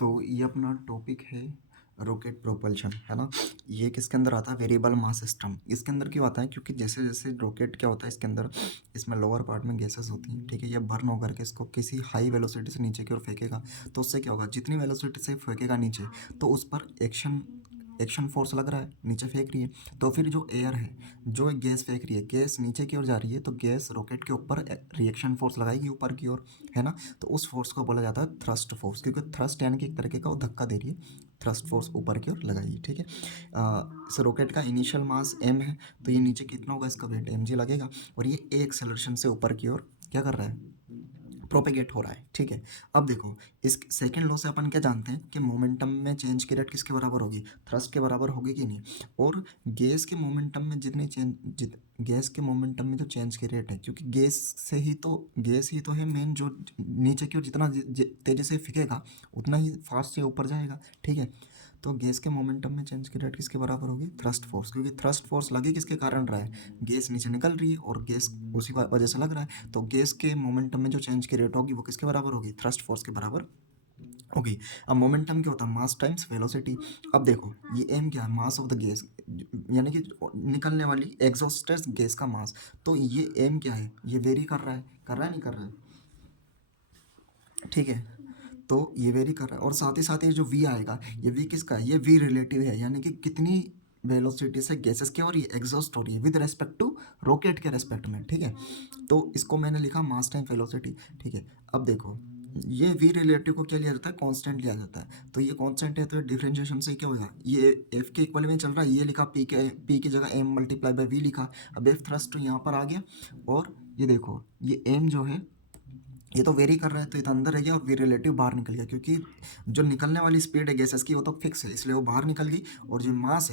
तो ये अपना टॉपिक है रॉकेट प्रोपल्शन, है ना। ये किसके अंदर आता है? Variable mass system. इसके अंदर क्यों आता है? क्योंकि जैसे जैसे रॉकेट क्या होता है इसके अंदर, इसमें लोअर पार्ट में गैसेस होती हैं, ठीक है। ये बर्न होकर के इसको किसी हाई वेलोसिटी से नीचे की ओर फेंकेगा। तो उससे क्या होगा? जितनी वेलोसिटी से फेंकेगा नीचे, तो उस पर एक्शन एक्शन फोर्स लग रहा है, नीचे फेंक रही है। तो फिर जो एयर है, जो गैस फेंक रही है, गैस नीचे की ओर जा रही है, तो गैस रॉकेट के ऊपर रिएक्शन फोर्स लगाएगी ऊपर की ओर, है ना। तो उस फोर्स को बोला जाता है थ्रस्ट फोर्स, क्योंकि थ्रस्ट यानी कि एक तरीके का वो धक्का दे रही है। थ्रस्ट फोर्स ऊपर की ओर लगाइए, ठीक है। इस रॉकेट का इनिशियल मास m है, तो ये नीचे कितना होगा? इसका वेट mg लगेगा। और ये ए एक्सेलरेशन से ऊपर की ओर क्या कर रहा है? प्रोपेगेट हो रहा है, ठीक है। अब देखो, इस सेकंड लॉ से अपन क्या जानते हैं कि मोमेंटम में चेंज की रेट किसके बराबर होगी? थ्रस्ट के बराबर होगी कि नहीं? और गैस के मोमेंटम में गैस के मोमेंटम में जो चेंज की रेट है, क्योंकि गैस ही तो है मेन, जो नीचे की ओर जितना तेजी से फेंकेगा उतना ही फास्ट से ऊपर जाएगा, ठीक है। तो गैस के मोमेंटम में चेंज की रेट किसके बराबर होगी? थ्रस्ट फोर्स, क्योंकि थ्रस्ट फोर्स लगे किसके कारण रहा है? गैस नीचे निकल रही है और गैस उसी वजह से लग रहा है। तो गैस के मोमेंटम में जो चेंज की रेट होगी वो किसके बराबर होगी? थ्रस्ट फोर्स के बराबर होगी। अब मोमेंटम क्या होता है? मास टाइम्स वेलोसिटी। अब देखो, ये एम क्या है? मास ऑफ द गैस, यानी कि निकलने वाली एग्जॉस्टेड गैस का मास। तो ये एम क्या है? ये वेरी कर रहा है नहीं कर रहा है, ठीक है। तो ये वेरी कर रहा है, और साथ ही साथ ये जो वी आएगा, ये वी किसका है? ये वी रिलेटिव है, यानी कि कितनी वेलोसिटी से गैसेस क्या हो रही है? एग्जॉस्ट हो रही है विद रेस्पेक्ट टू रॉकेट के रेस्पेक्ट में, ठीक है। तो इसको मैंने लिखा मास टाइम वेलोसिटी, ठीक है। अब देखो, ये वी रिलेटिव को क्या लिया जाता है? कांस्टेंट लिया जाता है। तो ये कांस्टेंट है, तो डिफरेंशिएशन से क्या होगा? ये एफ के इक्वल में चल रहा है, ये लिखा पी की जगह एम मल्टीप्लाई बाई वी लिखा। अब एफ थ्रस्ट यहाँ पर आ गया, और ये देखो, ये एम जो है ये तो वेरी कर रहा है, तो ये तो अंदर रह गया और वी रिलेटिव बाहर निकल गया, क्योंकि जो निकलने वाली स्पीड है गैसेस की वो तो फिक्स है, इसलिए वो बाहर निकल गई। और जो मास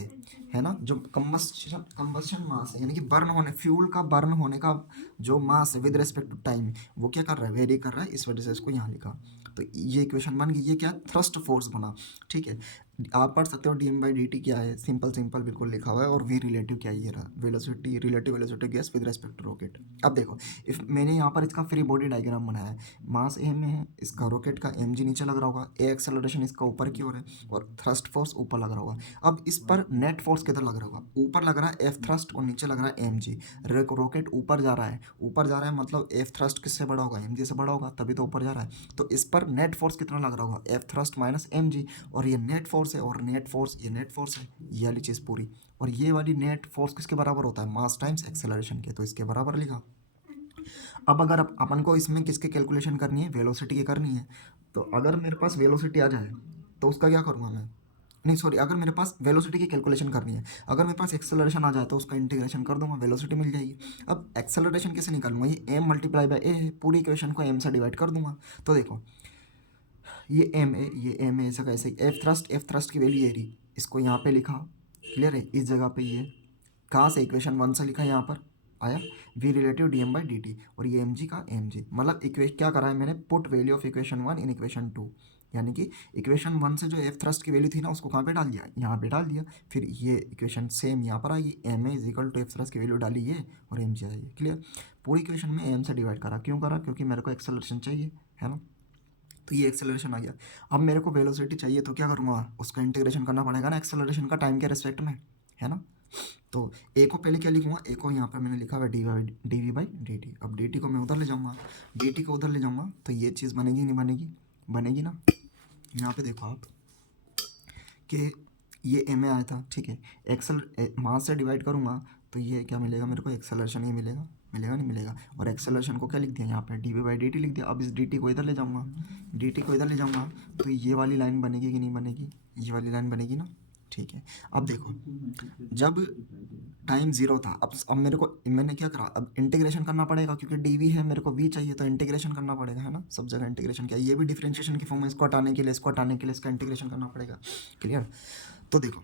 है ना, जो कंबस्शन मास है, यानी कि बर्न होने, फ्यूल का बर्न होने का जो मास है विद रिस्पेक्ट टू टाइम, वो क्या कर रहा है? वेरी कर रहा है, इस वजह से इसको यहाँ लिखा। तो ये इक्वेशन बन गई। ये क्या? थ्रस्ट फोर्स बना, ठीक है। आप पढ़ सकते हो d m by d t क्या है, सिंपल सिंपल बिल्कुल लिखा हुआ है। और वी रिलेटिव क्या है? ये रहा velocity, relative velocity gas with respect to rocket. अब देखो, इफ मैंने यहाँ पर इसका फ्री बॉडी डायग्राम बनाया है। मास एम में है, इसका रॉकेट का एम जी नीचे लग रहा होगा, ए एक्सेलरेशन इसका ऊपर की ओर है, और थ्रस्ट फोर्स ऊपर लग रहा होगा। अब इस पर नेट फोर्स किधर लग रहा होगा? ऊपर लग रहा है एफ थ्रस्ट और नीचे लग रहा है एम जी। रॉकेट ऊपर जा रहा है, ऊपर जा रहा है, मतलब एफ थ्रस्ट किससे बड़ा होगा? एम जी से बड़ा होगा, तभी तो ऊपर जा रहा है। तो इस पर नेट फोर्स कितना लग रहा होगा? F thrust minus m g. और ये नेट फोर्स है, और नेट फोर्स, ये नेट फोर्स है, ये वाली चीज़ पूरी। और ये वाली नेट फोर्स किसके बराबर होता है? मास टाइम्स एक्सेलरेशन के, तो इसके बराबर लिखा। अब अगर अपन को इसमें किसके कैलकुलेशन करनी है? वेलोसिटी की करनी है। तो अगर मेरे पास वेलोसिटी आ जाए तो उसका क्या करूँगा मैं? नहीं सॉरी, अगर मेरे पास वेलोसिटी की कैलकुलेशन करनी है, अगर मेरे पास एक्सेलरेशन आ जाए तो उसका इंटीग्रेशन कर दूंगा, वेलोसिटी मिल जाएगी। अब एक्सेलरेशन कैसे निकालूंगा? ये एम मल्टीप्लाई बाई ए है, पूरी इक्वेशन को एम से डिवाइड कर दूंगा। तो देखो, ये एम ए, ये एम ए, ऐसा कैसे? एफ थ्रस्ट की वैल्यू ये रही, इसको यहाँ पे लिखा, क्लियर है। इस जगह पे ये कहाँ से? इक्वेशन 1 से लिखा, यहाँ पर आया v relative d m by d t, और ये एम जी का एम जी, मतलब क्या करा है मैंने? Put value of equation 1 in equation 2, यानी कि इक्वेशन 1 से जो एफ थ्रस्ट की वैल्यू थी ना, उसको कहाँ पे डाल दिया? यहाँ पे डाल दिया। फिर ये इक्वेशन सेम यहाँ पर आएगी, m a is equal to F thrust की वैल्यू डाली ये, और एम जी आई, क्लियर। पूरी इक्वेशन में एम से डिवाइड करा, क्यों करा? क्योंकि मेरे को एक्सेलरेशन चाहिए, है ना। तो ये एक्सेलरेशन आ गया। अब मेरे को वेलोसिटी चाहिए, तो क्या करूँगा? उसका इंटीग्रेशन करना पड़ेगा ना एक्सेलरेशन का, टाइम के रेस्पेक्ट में, है ना। तो ए को पहले क्या लिखूंगा? ए को यहाँ पर मैंने लिखा हुआ d v by d t. अब डी टी को मैं उधर ले जाऊँगा, डी टी को उधर ले जाऊँगा, तो ये चीज़ बनेगी नहीं बनेगी? बनेगी ना। यहाँ पे देखो आप कि ये एम ए आया था, ठीक है। मास से डिवाइड करूँगा तो ये क्या मिलेगा मेरे को? एक्सेलरेशन ही मिलेगा, मिलेगा नहीं मिलेगा। और एक्सेलरेशन को क्या लिख दिया यहाँ पे? D v by d t लिख दिया। अब इस डी टी को इधर ले जाऊँगा, डी टी को इधर ले जाऊँगा, तो ये वाली लाइन बनेगी कि नहीं बनेगी? ये वाली लाइन बनेगी ना, ठीक है। अब देखो, जब टाइम जीरो था, अब मेरे को, मैंने क्या करा? अब इंटीग्रेशन करना पड़ेगा, क्योंकि डी वी है, मेरे को वी चाहिए, तो इंटीग्रेशन करना पड़ेगा, है ना। सब जगह इंटीग्रेशन क्या है? ये भी डिफरेंशिएशन की फॉर्म है, इसको हटाने के लिए, इसको हटाने के लिए इसका इंटीग्रेशन करना पड़ेगा, क्लियर। तो देखो,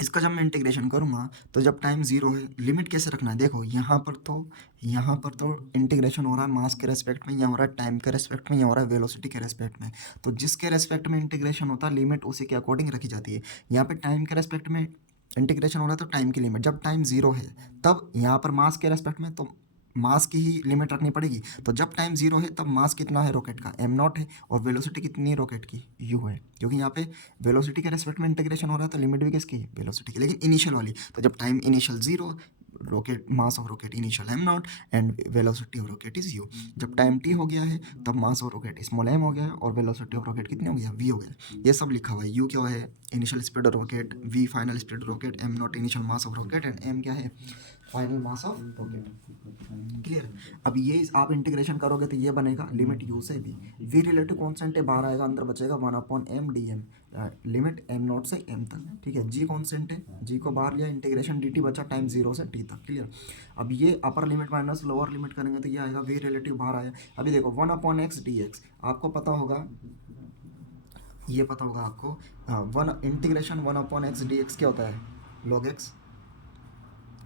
इसका जब मैं इंटीग्रेशन करूँगा, तो जब टाइम जीरो है, लिमिट कैसे रखना है? देखो, यहाँ पर तो इंटीग्रेशन हो रहा है मास के रेस्पेक्ट में, यहाँ हो रहा है टाइम के रेस्पेक्ट में, यहाँ हो रहा है वेलोसिटी के रेस्पेक्ट में। तो जिसके रेस्पेक्ट में इंटीग्रेशन होता है, लिमिट उसी के अकॉर्डिंग रखी जाती है। यहाँ पे टाइम के रेस्पेक्ट में इंटीग्रेशन हो रहा है, तो टाइम की लिमिट, जब टाइम जीरो है तब यहाँ पर मास के रेस्पेक्ट में, तो मास की ही लिमिट रखनी पड़ेगी। तो जब टाइम जीरो है तब मास कितना है रॉकेट का, एम नॉट है, और वेलोसिटी कितनी है रॉकेट की, यू है, क्योंकि यहाँ पे वेलोसिटी के रेस्पेक्ट में इंटीग्रेशन हो रहा है तो लिमिट भी किसकी, वेलोसिटी की, लेकिन इनिशियल वाली। तो जब time initial zero, rocket mass of rocket initial m not and velocity of rocket is u. जब टाइम टी हो गया है तब mass of rocket small m हो गया है और वेलोसिटी ऑफ रॉकेट कितनी हो गया, वी हो गया। ये सब लिखा हुआ है, यू क्या है initial speed of rocket, v final speed of rocket, m not initial mass of rocket and m क्या है final mass of rocket. Clear. अब ये आप इंटीग्रेशन करोगे तो ये बनेगा लिमिट यू से वी रिलेटिव कॉन्स्टेंट है, बाहर आएगा अंदर बचेगा 1/m/dm, लिमिट एम नॉट से एम तक, ठीक है। जी कॉन्स्टेंट है, जी को बाहर लिया, इंटीग्रेशन dt बचा टाइम जीरो से टी तक। क्लियर। अब ये अपर लिमिट माइनस लोअर लिमिट करेंगे तो ये आएगा वी रिलेटिव बाहर आया। अभी देखो 1/x आपको पता होगा, ये पता होगा आपको, वन इंटीग्रेशन 1/x क्या होता है, log X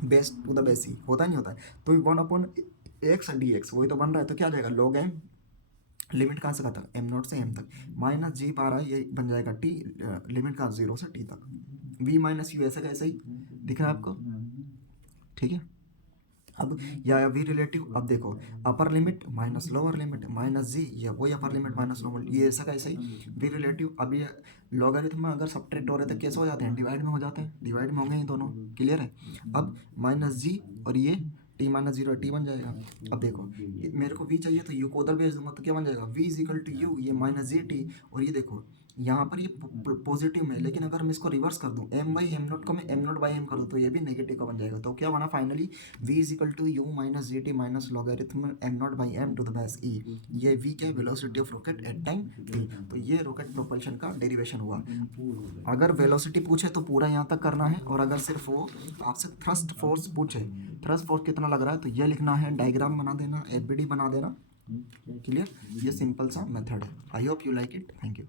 base two the base ही होता नहीं होता है। तो 1/x वही तो बन रहा है, तो क्या आ जाएगा लॉग एम, लिमिट कहाँ से कहाँ तक, एम नॉट से एम तक, माइनस जी पा रहा है ये बन जाएगा टी, लिमिट कहाँ जीरो से टी तक, वी माइनस यू ऐसा कैसे ही दिख रहा है आपको, ठीक है। अब या वी रिलेटिव, अब देखो upper limit minus lower limit minus G, या वही अपर लिमिट माइनस लोअर, ये ऐसा कैसे ही वी रिलेटिव। अब ये लॉगरिथम में अगर सब्ट्रैक्ट हो रहे तो कैसे हो जाते हैं, डिवाइड में हो जाते हैं, डिवाइड में होंगे ये दोनों। क्लियर है। अब माइनस जी और ये टी माइनस जीरो टी बन जाएगा। अब देखो मेरे को वी चाहिए तो यू को उधर भेज दूंगा तो क्या बन जाएगा, v is equal to u, ये माइनस जी टी, और ये देखो यहाँ पर ये पॉजिटिव में, लेकिन अगर मैं इसको रिवर्स कर दूँ एम बाई एम नॉट को मैं एम नॉट बाई एम कर दूँ तो ये भी नेगेटिव का बन जाएगा। तो क्या बना finally, v is equal to U minus ji T minus logarithm M naught by M to the base E. ये v क्या है, velocity of rocket at time t। तो ये रॉकेट प्रोपल्शन का डेरिवेशन हुआ। अगर वेलोसिटी पूछे तो पूरा यहाँ तक करना है, और अगर सिर्फ वो आपसे थ्रस्ट फोर्स पूछे, थ्रस्ट फोर्स कितना लग रहा है तो ये लिखना है, डायग्राम बना देना, एफबीडी बना देना। क्लियर। ये सिंपल सा मेथड है। I hope you like it. Thank you.